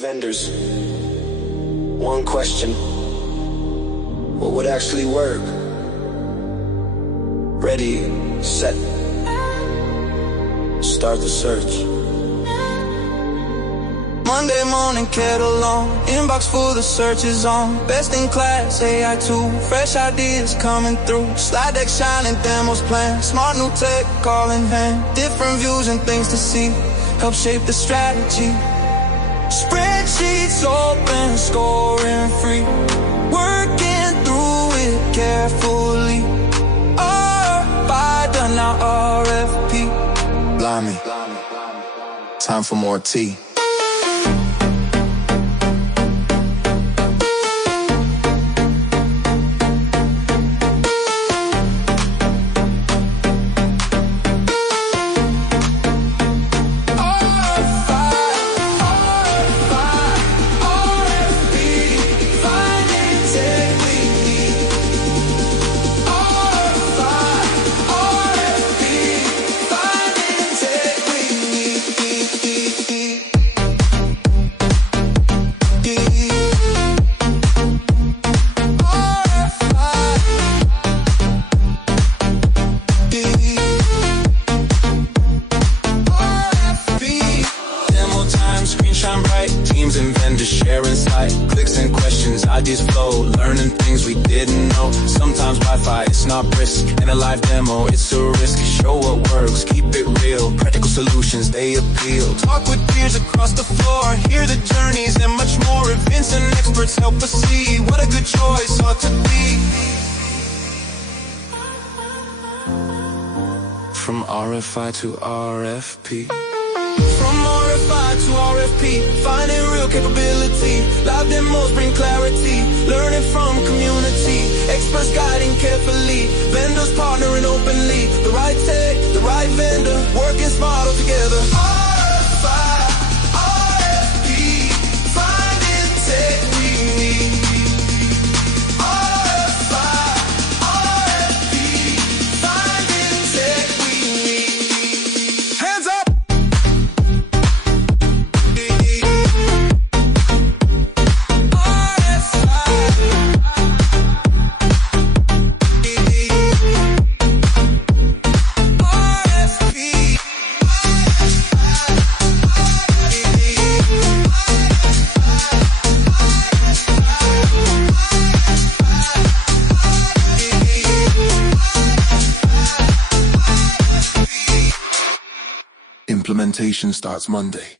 vendors. One question: what would actually work? Ready, set, start the search. Monday morning, kettle on, inbox full, the search is on. Best in class, AI tool, fresh ideas coming through. Slide deck shining, demos planned, smart new tech all in hand. Different views and things to see, help shape the strategy. Spreadsheets open, scoring free, working through it carefully. RFI done, now RFP. Blimey, time for more tea. Teams and vendors share insight, clicks and questions, ideas flow, learning things we didn't know. Sometimes Wi-Fi, it's not brisk, and a live demo, it's a risk. Show what works, keep it real, practical solutions, they appeal. Talk with peers across the floor, hear the journeys and much more. Events and experts help us see what a good choice ought to be. From RFI to RFP. From RFI to RFP, finding real capability. Live demos bring clarity, learning from community. Experts guiding carefully, vendors partnering openly. The right tech, the right vendor, working smart all together. RFI, RFP, finding tech we need. RFI, RFP, finding tech we need. Hands up! Implementation starts Monday.